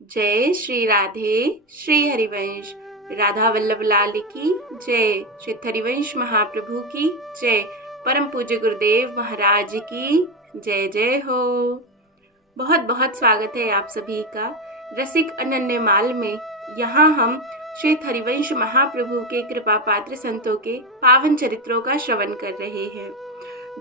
जय श्री राधे। श्री हरिवंश राधा वल्लभ लाल की जय। श्री हरिवंश महाप्रभु की जय। परम पूज्य गुरुदेव महाराज की जय जय हो। बहुत बहुत स्वागत है आप सभी का रसिक अनन्य माल में। यहाँ हम श्री हरिवंश महाप्रभु के कृपा पात्र संतों के पावन चरित्रों का श्रवण कर रहे हैं,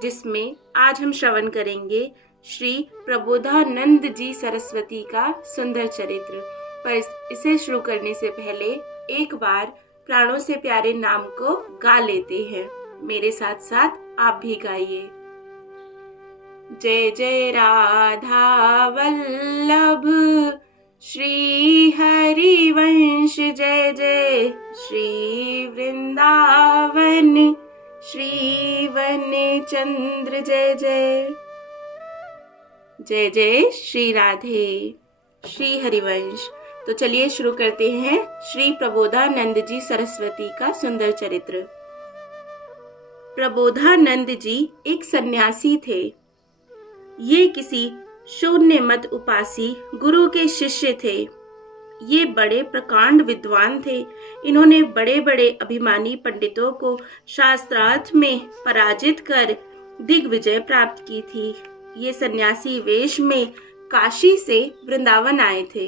जिसमें आज हम श्रवण करेंगे श्री प्रबोधानंद जी सरस्वती का सुंदर चरित्र। पर इसे शुरू करने से पहले एक बार प्राणों से प्यारे नाम को गा लेते हैं। मेरे साथ साथ आप भी गाइए। जय जय राधा वल्लभ श्री हरिवंश, जय जय श्री वृंदावन श्री वन चंद्र, जय जय। जय जय श्री राधे। श्री हरिवंश। तो चलिए शुरू करते हैं श्री प्रबोधानंद जी सरस्वती का सुंदर चरित्र। प्रबोधानंद जी एक सन्यासी थे। ये किसी शून्य मत उपासी गुरु के शिष्य थे। ये बड़े प्रकांड विद्वान थे। इन्होंने बड़े बड़े अभिमानी पंडितों को शास्त्रार्थ में पराजित कर दिग्विजय प्राप्त की थी। ये सन्यासी वेश में काशी से वृंदावन आए थे।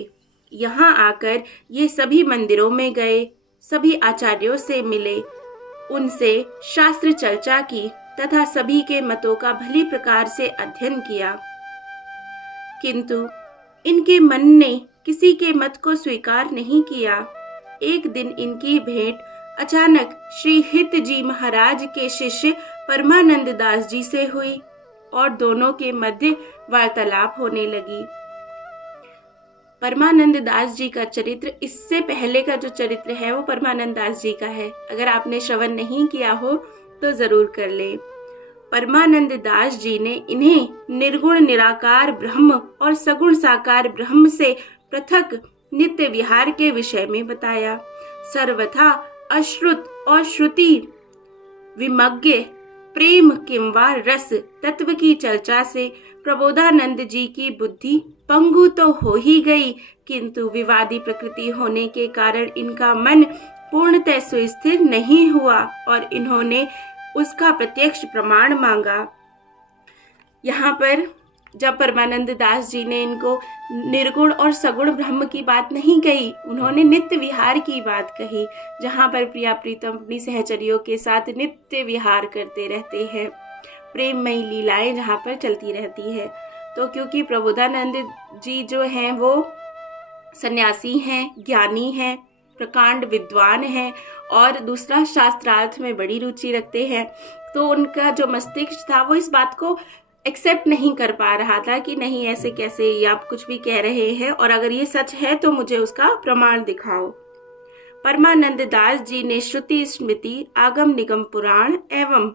यहाँ आकर ये सभी मंदिरों में गए, सभी आचार्यों से मिले, उनसे शास्त्र चर्चा की तथा सभी के मतों का भली प्रकार से अध्ययन किया। किंतु इनके मन ने किसी के मत को स्वीकार नहीं किया। एक दिन इनकी भेंट अचानक श्री हित जी महाराज के शिष्य परमानंद दास जी से हुई और दोनों के मध्य वार्तालाप होने लगी। परमानंद दास जी का चरित्र, इससे पहले का जो चरित्र है वो परमानंद दास जी का है। अगर आपने श्रवण नहीं किया हो तो जरूर कर ले। परमानंद दास जी ने इन्हें निर्गुण निराकार ब्रह्म और सगुण साकार ब्रह्म से पृथक नित्य विहार के विषय में बताया। सर्वथा अश्रुत और श्रुति विमग्य प्रेम किंवा रस तत्व की चर्चा से प्रबोधानंद जी की बुद्धि पंगु तो हो ही गई, किंतु विवादी प्रकृति होने के कारण इनका मन पूर्णतः सुस्थिर नहीं हुआ और इन्होंने उसका प्रत्यक्ष प्रमाण मांगा। यहाँ पर जब परमानंद दास जी ने इनको निर्गुण और सगुण ब्रह्म की बात नहीं कही, उन्होंने नित्य विहार की बात कही, जहाँ पर प्रिया प्रीतम अपनी सहचरियों के साथ नित्य विहार करते रहते हैं। प्रेममयी लीलाएं जहाँ पर चलती रहती है। तो क्योंकि प्रबोधानंद जी जो हैं वो सन्यासी हैं, ज्ञानी हैं, प्रकांड विद्वान हैं और दूसरा शास्त्रार्थ में बड़ी रुचि रखते हैं, तो उनका जो मस्तिष्क था वो इस बात को एक्सेप्ट नहीं कर पा रहा था कि नहीं, ऐसे कैसे, ये आप कुछ भी कह रहे हैं और अगर ये सच है तो मुझे उसका प्रमाण दिखाओ। परमानंद दास जी ने श्रुति स्मृति आगम निगम पुराण एवं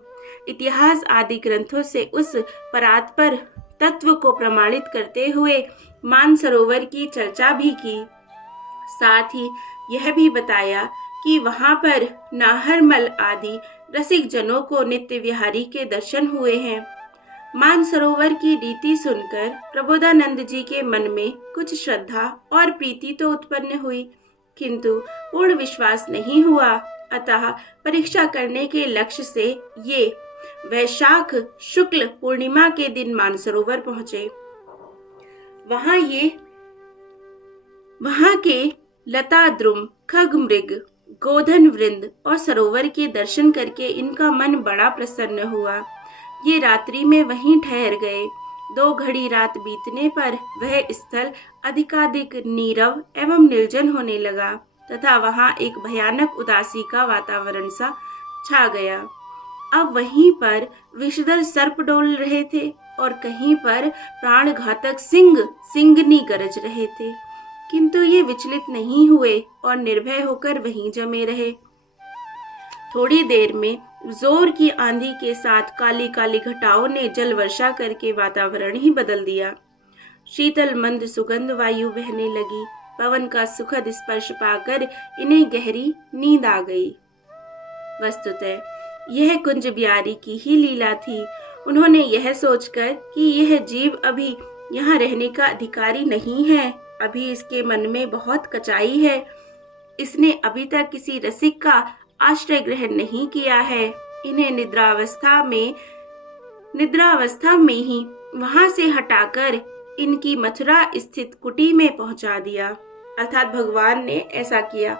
इतिहास आदि ग्रंथों से उस परात्पर तत्व को प्रमाणित करते हुए मानसरोवर की चर्चा भी की। साथ ही यह भी बताया कि वहां पर नाहरमल आदि रसिक जनों को नित्य विहारी के दर्शन हुए हैं। मानसरोवर की रीति सुनकर प्रबोधानंद जी के मन में कुछ श्रद्धा और प्रीति तो उत्पन्न हुई, किंतु पूर्ण विश्वास नहीं हुआ। अतः परीक्षा करने के लक्ष्य से ये वैशाख शुक्ल पूर्णिमा के दिन मानसरोवर पहुंचे। वहां के लता द्रुम, खग मृग, गोधन वृंद और सरोवर के दर्शन करके इनका मन बड़ा प्रसन्न हुआ। ये रात्रि में वहीं ठहर गए। 2 घड़ी रात बीतने पर वह स्थल अधिकाधिक नीरव एवं निर्जन होने लगा तथा वहां एक भयानक उदासी का वातावरण सा छा गया। अब वहीं पर विषधर सर्प डोल रहे थे और कहीं पर प्राणघातक सिंगनी गरज रहे थे, किंतु ये विचलित नहीं हुए और निर्भय होकर वहीं जमे रहे। थोड़ी देर में जोर की आंधी के साथ काली काली घटाओं ने जल वर्षा करके वातावरण ही बदल दिया। शीतल मंद सुगंध वायु बहने लगी। पवन का सुखद स्पर्श पाकर इन्हें गहरी नींद आ गई। वस्तुतः यह कुंज बिहारी की ही लीला थी। उन्होंने यह सोचकर कि यह जीव अभी यहाँ रहने का अधिकारी नहीं है, अभी इसके मन में बहुत कचाई है। इसने अभी तक किसी रसिक का आश्रय ग्रहण नहीं किया है। इन्हें निद्रावस्था में ही वहां से हटाकर इनकी मथुरा स्थित कुटी में पहुंचा दिया। अर्थात भगवान ने ऐसा किया।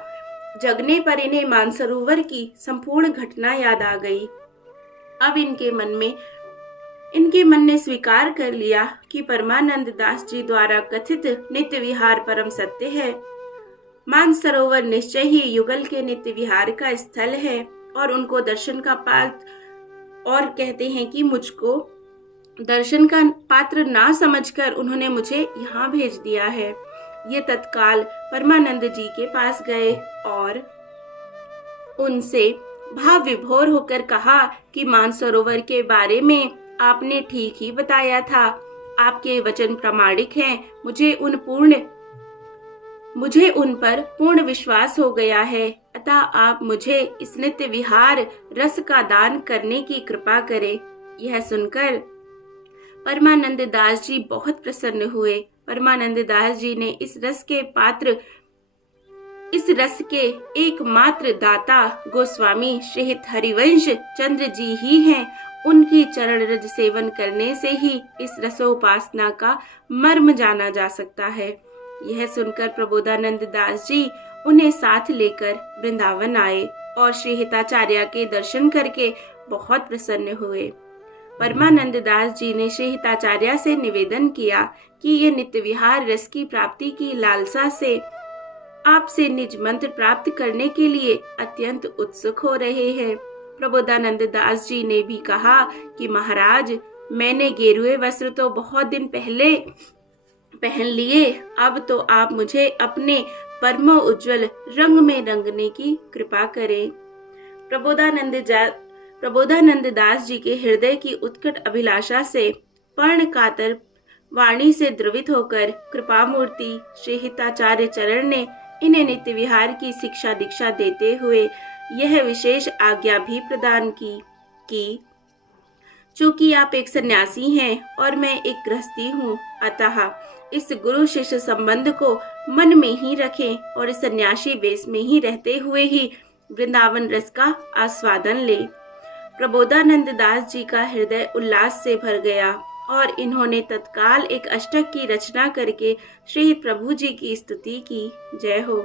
जगने पर इन्हें मानसरोवर की संपूर्ण घटना याद आ गई। अब इनके मन ने स्वीकार कर लिया कि परमानंद दास जी द्वारा कथित नित्य विहार परम सत्य है। मानसरोवर निश्चय ही युगल के नित्य विहार का स्थल है और उनको दर्शन का पात्र, और कहते हैं कि मुझको दर्शन का पात्र ना समझकर उन्होंने मुझे यहाँ भेज दिया है। ये तत्काल परमानंद जी के पास गए और उनसे भाव विभोर होकर कहा कि मानसरोवर के बारे में आपने ठीक ही बताया था। आपके वचन प्रामाणिक हैं। मुझे उन पर पूर्ण विश्वास हो गया है। अतः आप मुझे इस नित्य विहार रस का दान करने की कृपा करें। यह सुनकर परमानंद दास जी बहुत प्रसन्न हुए। परमानंद दास जी ने इस रस के एकमात्र दाता गोस्वामी श्रीहित हरिवंश चंद्र जी ही हैं। उनकी चरण रज सेवन करने से ही इस रसोपासना का मर्म जाना जा सकता है। यह सुनकर प्रबोधानंद दास जी उन्हें साथ लेकर वृंदावन आए और श्री हिताचार्य के दर्शन करके बहुत प्रसन्न हुए। परमानंद दास जी ने श्री हिताचार्य से निवेदन किया कि ये नित्य विहार रस की प्राप्ति की लालसा से आपसे निज मंत्र प्राप्त करने के लिए अत्यंत उत्सुक हो रहे हैं। प्रबोधानंद दास जी ने भी कहा कि महाराज, मैंने गेरुए वस्त्र तो बहुत दिन पहले पहन लिए, अब तो आप मुझे अपने परमो उज्जवल रंग में रंगने की कृपा करें। प्रबोधानंद दास जी के हृदय की उत्कट अभिलाषा से पर्ण कातर वाणी से द्रवित होकर कृपामूर्ति श्री हिताचार्य चरण ने इन्हें नित्य विहार की शिक्षा दीक्षा देते हुए यह विशेष आज्ञा भी प्रदान की चूंकि आप एक सन्यासी हैं और मैं एक गृहस्थी हूँ, अतः इस गुरु शिष्य संबंध को मन में ही रखें और इस सन्यासी वेश में ही रहते हुए ही वृंदावन रस का आस्वादन लें। प्रबोधानंद दास जी का हृदय उल्लास से भर गया और इन्होंने तत्काल एक अष्टक की रचना करके श्री प्रभु जी की स्तुति की। जय हो।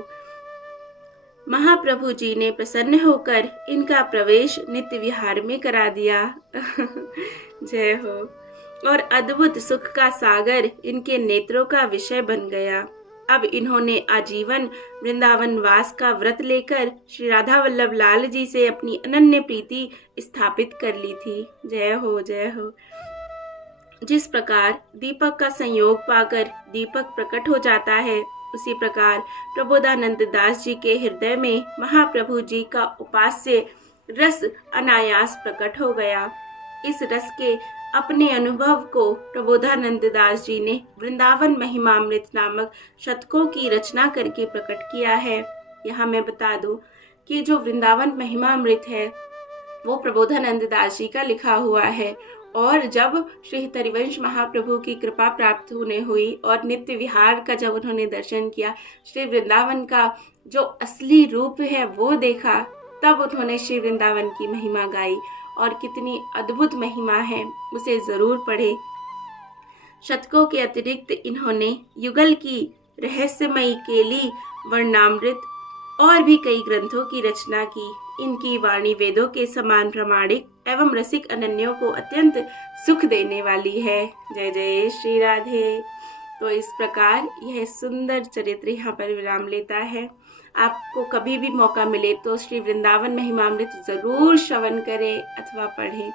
महाप्रभु जी ने प्रसन्न होकर इनका प्रवेश नित्य विहार में करा दिया। जय हो। और अद्भुत सुख का सागर इनके नेत्रों का विषय बन गया। अब इन्होंने आजीवन वृंदावन वास का व्रत लेकर श्री राधा वल्लभ लाल जी से अपनी अनन्य प्रीति स्थापित कर ली थी। जय हो, जय हो। जिस प्रकार दीपक का संयोग पाकर दीपक प्रकट हो जाता है, उसी प्रकार प्रबोधानंद दास जी के हृदय में महाप्रभु जी का उपास्य रस अनायास प्रकट हो गया। इस रस के अपने अनुभव को प्रबोधानंद दास जी ने वृंदावन महिमामृत नामक शतकों की रचना करके प्रकट किया है। यहाँ मैं बता दूं कि जो वृंदावन महिमामृत है वो प्रबोधानंद दास जी का लिखा हुआ है। और जब श्री हरिवंश महाप्रभु की कृपा प्राप्त होने हुई और नित्य विहार का जब उन्होंने दर्शन किया, श्री वृंदावन का जो असली रूप है वो देखा, तब उन्होंने श्री वृंदावन की महिमा गाई। और कितनी अद्भुत महिमा है, उसे जरूर पढ़े। शतकों के अतिरिक्त इन्होंने युगल की रहस्यमयी केली, वर्णामृत और भी कई ग्रंथों की रचना की। इनकी वाणी वेदों के समान प्रमाणिक एवं रसिक अनन्यों को अत्यंत सुख देने वाली है। जय जय श्री राधे। तो इस प्रकार यह सुंदर चरित्र यहाँ पर विराम लेता है। आपको कभी भी मौका मिले तो श्री वृंदावन महिमामृत जरूर श्रवण करें अथवा पढ़ें।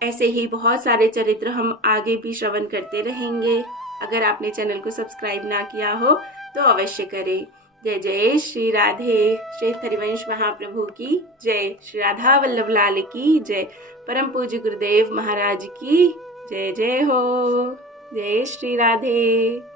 ऐसे ही बहुत सारे चरित्र हम आगे भी श्रवण करते रहेंगे। अगर आपने चैनल को सब्सक्राइब ना किया हो तो अवश्य करें। जय जय श्री राधे। श्री हरिवंश महाप्रभु की जय। श्री राधा वल्लभ लाल की जय। परम पूज्य गुरुदेव महाराज की जय। जय हो। जय श्री राधे।